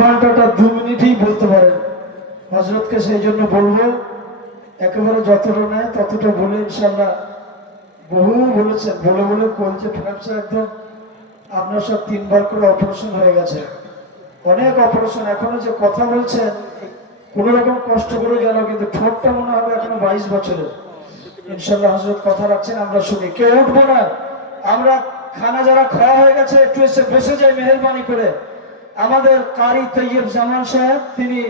ঘন্টাটা দু মিনিটই বলতে পারেন। হজরতকে সেই জন্য বলব, একেবারে যতটা নেয় ততটা বলে ইনশাল্লাহ বহু বলেছেন, বলে বলে কলছে ফ্যাপসা একদম আপনার সব তিনবার করে অপারেশন হয়ে গেছে। অনেক অপারেশন, এখনও যে কথা বলছেন, কোন রকম কষ্ট করে গেল কিন্তু ঠোঁটটা মনে হবে এখনও বাইশ বছরের। ইনশাল্লাহ হজরত কথা রাখছেন, আমরা শুনি। কেউ উঠবো না। আমরা খানা যারা খাওয়া হয়ে গেছে, একটু এসে বসে যাই মেহরবানি করে। আমাদের কারি তৈয়ব জামান সাহেব, তিনি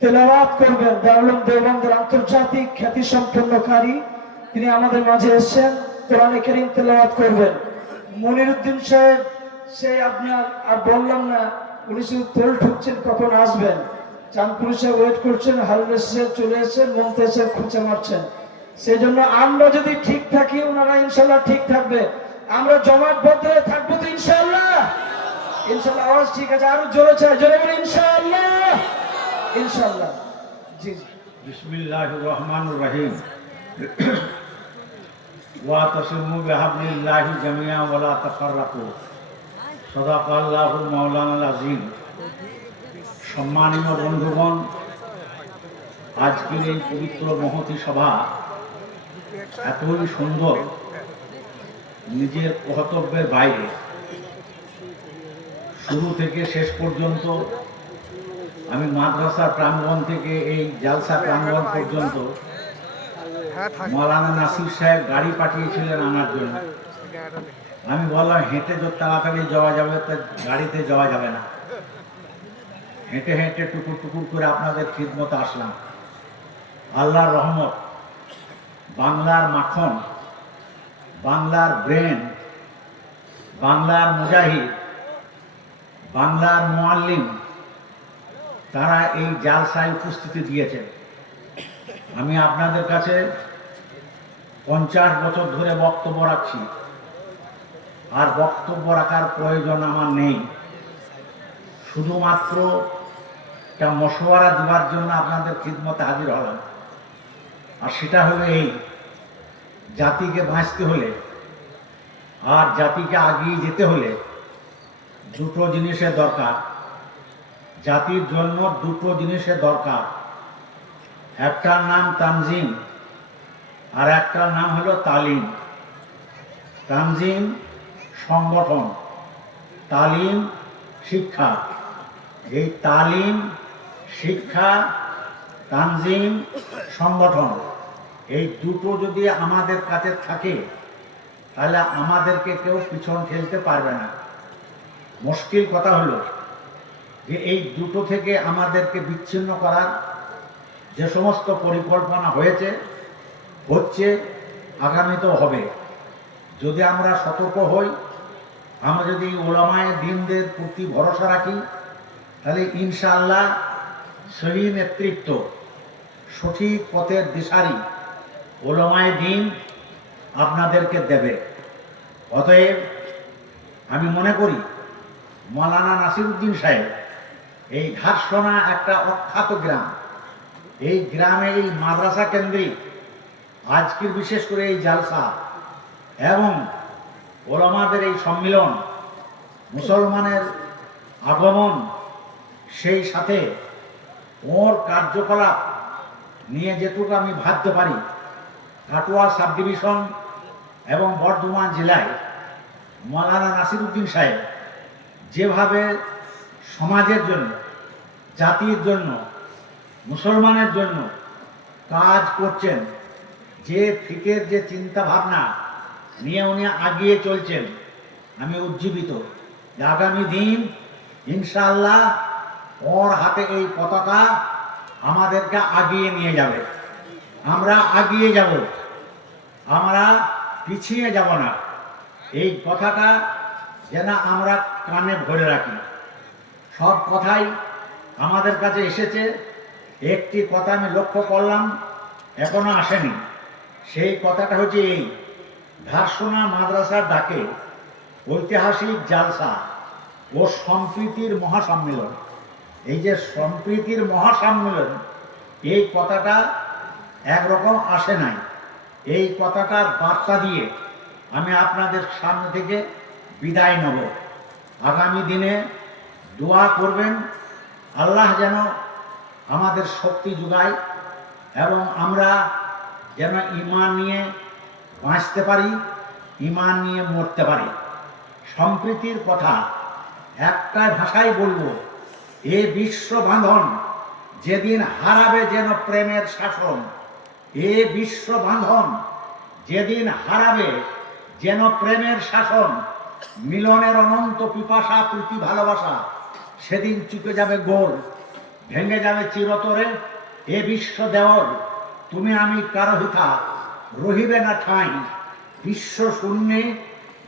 তেলাওয়াত করবেন দারুল দেওবন্দের আন্তর্জাতিক খ্যাতি সম্পন্ন কারি। তিনি আমাদের মাঝে এসেছেন, কোরআনে করিম তেলাওয়াত করবেন। মনিরুদ্দিন সাহেব, সে আপনার, আর বললাম না, উনি শুধু তেল ঠুকছেন কখন আসবেন? চাঁদপুর সাহেব ওয়েট করছেন হারুনেস সাহেব চলে এসেছেন, মমতাজ সাহেব খুঁচে মারছেন। সেই জন্য আমরা যদি ঠিক থাকি, ওনারা ইনশাল্লাহ ঠিক থাকবে। আমরা জমাট বদ্ধ থাকব তো ইনশাল্লাহ। ইনশাল্লাহ আওয়াজ ঠিক আছে, আরও জোরে চাই, জোরে বলে ইনশাল্লাহ। ইনশাল্লাহ, জি বিসমিল্লাহ রহমান রহিম জামিয়া ওয়ালা তাফাররাকু। সদাকাল্লাহু মাওলানাল আযীম সম্মানীয় বন্ধুগণ, আজকের এই পবিত্র মহতি সভা এতই সুন্দর, নিজের কর্তব্যের বাইরে। শুরু থেকে শেষ পর্যন্ত আমি মাদ্রাসার প্রাঙ্গণ থেকে এই জালসা প্রাঙ্গণ পর্যন্ত মৌলানা নাসির সাহেব গাড়ি পাঠিয়েছিলেন আনার জন্য। আমি বললাম হেঁটে তো তাড়াতাড়ি যাওয়া যাবে তা গাড়িতে যাওয়া যাবে না। হেঁটে হেঁটে টুকুর টুকুর করে আপনাদের খিদমতে আসলাম। আল্লাহর রহমত বাংলার মাখন বাংলার ব্রেন বাংলার মুজাহিদ বাংলার মোয়াল্লিম, তারা এই জালসায় উপস্থিতি দিয়েছেন। আমি আপনাদের কাছে পঞ্চাশ বছর ধরে বক্তব্য রাখছি। আর বক্তব্য রাখার প্রয়োজন আমার নেই। শুধুমাত্র একটা মশওয়ারা দেওয়ার জন্য আপনাদের খিদমতে হাজির হলাম। আর সেটা হলো এই, জাতিকে বাঁচতে হলে, আর জাতিকে আগিয়ে যেতে হলে দুটো জিনিসের দরকার। জাতির জন্য দুটো জিনিসের দরকার। একটার নাম তানজিম আর একটার নাম হলো তালিম। তানজিম সংগঠন, তালিম শিক্ষা। এই তালিম, শিক্ষা, তানজিম, সংগঠন, এই দুটো যদি আমাদের কাছে থাকে, তাহলে আমাদেরকে কেউ পিছন ঠেলতে পারবে না। মুশকিল কথা হলো যে এই দুটো থেকে আমাদেরকে বিচ্ছিন্ন করার যে সমস্ত পরিকল্পনা হয়েছে, হচ্ছে, আগামীতেও হবে। যদি আমরা সতর্ক হই, আমরা যদি ওলামায় দিনদের প্রতি ভরসা রাখি, তাহলে ইনশাআল্লাহ সহি নেতৃত্ব, সঠিক পথের দিশারি ওলামায় দিন আপনাদেরকে দেবে। অতএব আমি মনে করি মৌলানা নাসিরুদ্দিন সাহেব, এই ঘাটসোনা একটা অখ্যাত গ্রাম। এই গ্রামে এই মাদ্রাসা কেন্দ্রিক, আজকের বিশেষ করে এই জালসা এবং ওলামাদের এই সম্মিলন, মুসলমানের আগমন, সেই সাথে ওর কার্যকলাপ নিয়ে যেটুকু আমি ভাবতে পারি, কাটোয়া সাব ডিভিশন এবং বর্ধমান জেলায় মৌলানা নাসিরুদ্দিন সাহেব যেভাবে সমাজের জন্য, জাতির জন্য, মুসলমানের জন্য কাজ করছেন, যে ফিকের যে চিন্তা ভাবনা নিয়ে উনি আগিয়ে চলছেন, আমি উজ্জীবিত। যে আগামী দিন ইনশাআল্লাহ ওর হাতে এই পতাকা আমাদেরকে আগিয়ে নিয়ে যাবে। আমরা আগিয়ে যাব। আমরা পিছিয়ে যাব না। এই কথাটা যেন আমরা কানে ভরে রাখি সব কথাই আমাদের কাছে এসেছে। একটি কথা আমি লক্ষ্য করলাম, এখনও আসেনি। সেই কথাটা হচ্ছে এই ধারসোনা মাদ্রাসার ডাকে ঐতিহাসিক জালসা ও সম্প্রীতির মহাসম্মেলন। এই যে সম্প্রীতির মহাসম্মেলন, এই কথাটা একরকম আসে নাই। এই কথাটার বার্তা দিয়ে আমি আপনাদের সামনে থেকে বিদায় নেব। আগামী দিনে দোয়া করবেন, আল্লাহ যেন আমাদের শক্তি যোগায় এবং আমরা যেন ইমান নিয়ে বাঁচতে পারি ইমান নিয়ে মরতে পারি। সম্প্রীতির কথা একটাই ভাষায় বলব, এ বিশ্ব বাঁধন যেদিন হারাবে যেন প্রেমের শাসন, এ বিশ্ব বাঁধন যেদিন হারাবে যেন প্রেমের শাসন মিলনের অনন্ত পিপাসা, প্রীতি, ভালোবাসা সেদিন চুকে যাবে গোল, ভেঙে যাবে চিরতরে। এ বিশ্ব দেওয়াল, তুমি আমি কারও হিতা, রহিবে না ঠাঁই। বিশ্ব শূন্যে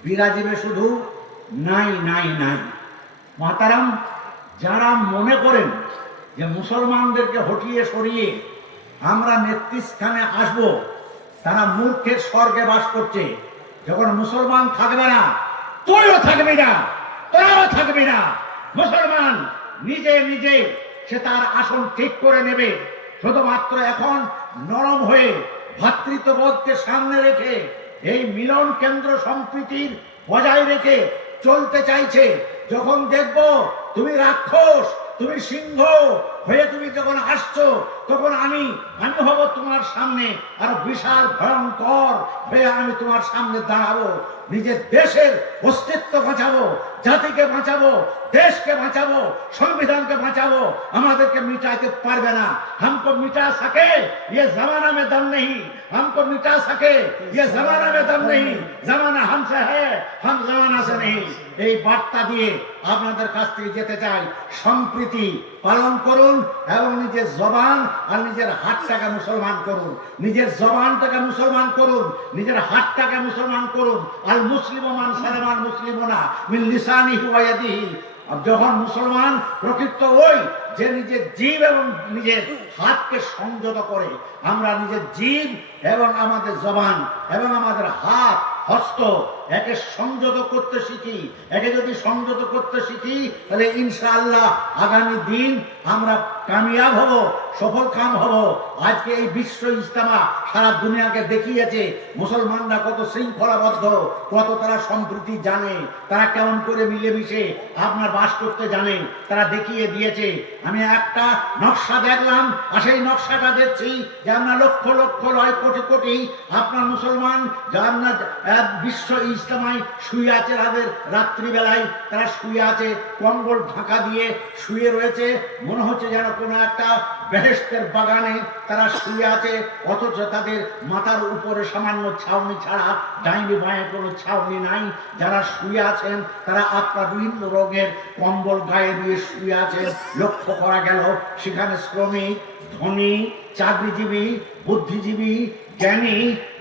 বিরাজিবে শুধু নাই নাই নাই। মাতারাম যারা মনে করেন যে মুসলমানদেরকে হটিয়ে সরিয়ে আমরা নেতৃস্থানে আসব, তারা মূর্খের স্বর্গে বাস করছে। যখন মুসলমান থাকবে না তুইও থাকবি না, তোরাও থাকবি না। মুসলমান নিজে নিজে সে তার আসন ঠিক করে নেবে, শুধুমাত্র এখন নরম হয়ে ভ্রাতৃত্ববোধকে সামনে রেখে এই মিলন কেন্দ্র সম্প্রীতির বজায় রেখে চলতে চাইছে। যখন দেখব তুমি রাক্ষস, তুমি সিংহ হয়ে তুমি যখন আসছো, তখন আমি আমি হব তোমার সামনে, আর বিশাল ভয়ঙ্কর হয়ে আমি তোমার সামনে দাঁড়াবো। নিজের দেশের অস্তিত্ব বাঁচাবো জাতিকে বাঁচাবো দেশকে বাঁচাবো সংবিধানকে বাঁচাবো আমাদেরকে মিটাইতে পারবে না हमको मिटा सके ये जमाना में दम नहीं हमको मिटा सके ये जमाना में दम नहीं जमाना हमसे है हम जमाना से नहीं এই বার্তা দিয়ে আপনাদের কাছ থেকে যেতে চাই সম্প্রীতি পালন করুন এবং নিজের জবান আর নিজের হাতটাকে মুসলমান করুন নিজের জবানটাকে মুসলমান করুন নিজের হাতটাকে মুসলমান করুন আর যখন মুসলমান প্রকৃত ওই যে নিজের জীব এবং নিজের হাতকে সংযত করে, আমরা নিজের জীব এবং আমাদের জবান এবং আমাদের হাত, হস্ত একে সংযত করতে শিখি। একে যদি সংযত করতে শিখি, তাহলে ইনশাআল্লাহ আগামী দিন আমরা কামিয়াব হব। সফল কাম হব আজকে এই বিশ্ব ইস্তেমা সারা দুনিয়াকে দেখিয়েছে। মুসলমানরা কত শৃঙ্খলাবদ্ধ, কত তারা সম্প্রীতি জানে, তারা কেমন করে মিলেমিশে আপনার বাস করতে জানে, তারা দেখিয়ে দিয়েছে। আমি একটা নকশা দেখলাম, আর সেই নকশাটা দেখছি যে আমরা লক্ষ লক্ষ নয় কোটি কোটি আপনার মুসলমান যা আপনার বিশ্ব ইস্তেমায় শুয়ে আছে তাদের রাত্রিবেলায় তারা শুয়ে আছে, কম্বল ঢাকা দিয়ে শুয়ে রয়েছে। মনে হচ্ছে যেন কোনো একটা বেহেস্তের বাগানে তারা শুয়ে আছে, অথচ তাদের মাথার উপরে সামান্য ছাউনি ছাড়া ডাইনি বাঁয়ে কোনো ছাউনি নাই। যারা শুয়ে আছেন, তারা আপনার বিভিন্ন রোগের কম্বল গায়ে দিয়ে শুয়ে আছেন। লক্ষ্য করা গেল, সেখানে শ্রমিক, ধনী, চাকরিজীবী, বুদ্ধিজীবী, জ্ঞানী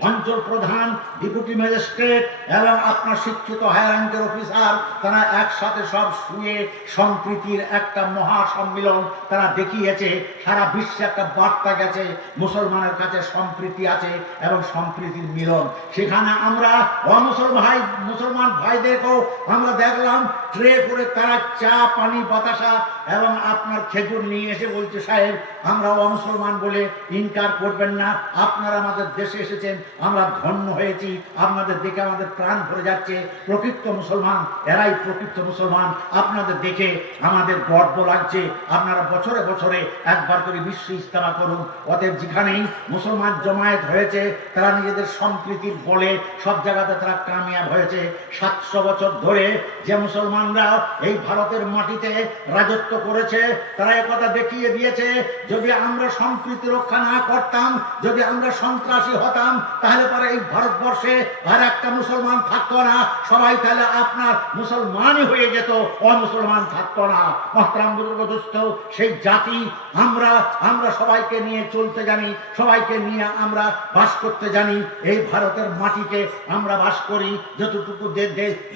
অঞ্চল প্রধান, ডেপুটি ম্যাজিস্ট্রেট এবং আপনার শিক্ষিত হায়ার অফিসার, তারা একসাথে সব শুয়ে সম্প্রীতির একটা মহা সম্মিলন তারা দেখিয়েছে। সারা বিশ্বে একটা বার্তা গেছে, মুসলমানের কাছে সম্প্রীতি আছে এবং সম্প্রীতির মিলন। সেখানে আমরা অমুসল ভাই, মুসলমান ভাইদেরকেও আমরা দেখলাম, ট্রে করে তারা চা, পানি, বাতাসা এবং আপনার খেজুর নিয়ে এসে বলছে, সাহেব, আমরা অমুসলমান বলে ইনকার করবেন না। আপনারা আমাদের দেশে এসেছেন আমরা ধন্য হয়েছি। আপনাদের দেখে আমাদের প্রাণ ভরে যাচ্ছে। প্রকৃত মুসলমান, এরাই প্রকৃত মুসলমান। আপনাদের দেখে আমাদের গর্ব লাগছে। আপনারা বছরে বছরে একবার করে বিশ্ব ইস্তেমা করুন। অতএব যেখানেই মুসলমান জমায়েত হয়েছে, তারা নিজেদের সম্প্রীতির বলে সব জায়গাতে তারা কামিয়াব হয়েছে। সাতশো বছর ধরে যে মুসলমানরা এই ভারতের মাটিতে রাজত্ব করেছে, তারা একথা দেখিয়ে দিয়েছে, যদি আমরা সম্প্রীতি রক্ষা না করতাম, যদি আমরা সন্ত্রাসী হতাম তাহলে পরে এই ভারতবর্ষে আর একটা মুসলমান থাকতো না। সবাই তাহলে আপনার মুসলমানই হয়ে যেত, অমুসলমান থাকতো না। মহতরাম দুর্গদস্ত সেই জাতি, আমরা আমরা সবাইকে নিয়ে চলতে জানি, সবাইকে নিয়ে আমরা বাস করতে জানি। এই ভারতের মাটিতে আমরা বাস করি, যতটুকু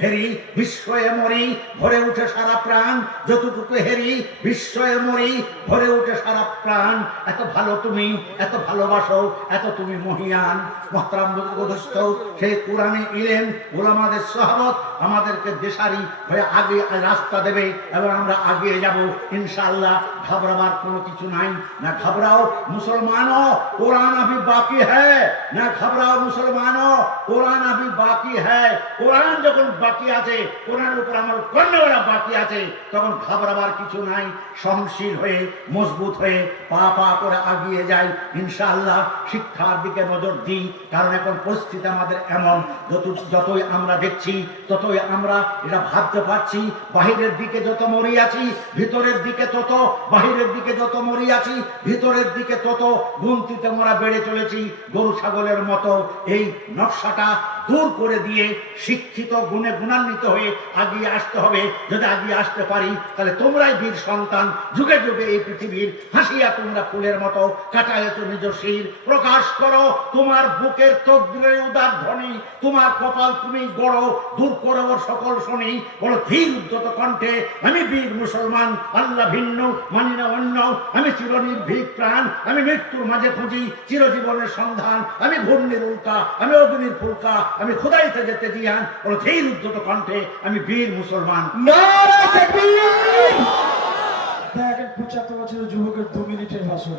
হেরি বিস্ময়ে মরি, ভরে উঠে সারা প্রাণ। যতটুকু হেরি বিস্ময়ে মরি, ভরে উঠে সারা প্রাণ। এত ভালো তুমি, এত ভালোবাসো, এত তুমি মহিয়ান। কিছু নাই। কোরআন যখন বাকি আছে বাকি আছে, তখন কিছু নাই। সহনশীল হয়ে, মজবুত হয়ে, পা পা করে আগিয়ে যাই। ইনশাল্লাহ শিক্ষার দিকে নজর দিই। কারণ এখন পরিস্থিতি আমাদের এমন, যত যতই আমরা দেখছি, ততই আমরা এটা ভাবতে পারছি, বাহিরের দিকে যত মরি আছি, ভিতরের দিকে তত, বাহিরের দিকে যত মরি আছি, ভিতরের দিকে তত গুন্তিতে আমরা বেড়ে চলেছি, গরু, ছাগলের মতো। এই নকশাটা দূর করে দিয়ে শিক্ষিত, গুণে গুণান্বিত হয়ে আগিয়ে আসতে হবে। যদি আগিয়ে আসতে পারি, তাহলে তোমরাই বীর সন্তান। যুগে যুগে এই পৃথিবীর হাসিয়া তোমরা ফুলের মতো কাটায়ত নিজ শির। প্রকাশ করো, তোমার বুকের তদ্রের উদার ধ্বনি। তোমার কপাল তুমি গড়ো, দূর করো ওর সকল শনি। বড় ধীর উদ্যত কণ্ঠে, আমি বীর মুসলমান। আল্লাহ ভিন্ন, মানি না অন্য। আমি চিরনির্ভীক প্রাণ। আমি মৃত্যুর মাঝে খুঁজি, চিরজীবনের সন্ধান। আমি ঘূর্ণির উল্কা, আমি অগ্নির ফুলকা। আমি খোদাইতে যেতে দিয়ান বড় ধীর উদ্যত কণ্ঠে আমি বীর মুসলমান। দেখেন পঁচাত্তর বছরের যুবকের দু মিনিটের ভাষণ।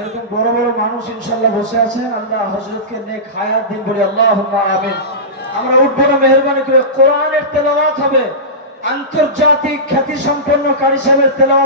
এরকম বড় বড় মানুষ ইনশাল্লাহ বসে আছে আল্লাহ হজরতকে নেক হায়াত দিন বলি আল্লাহ আমিন। আমরা উঠবো না মেহরবানি করে কোরআনের তেলাওয়াত হবে। আন্তর্জাতিক খ্যাতি সম্পন্ন কারি সাহেবের তেলাওয়াত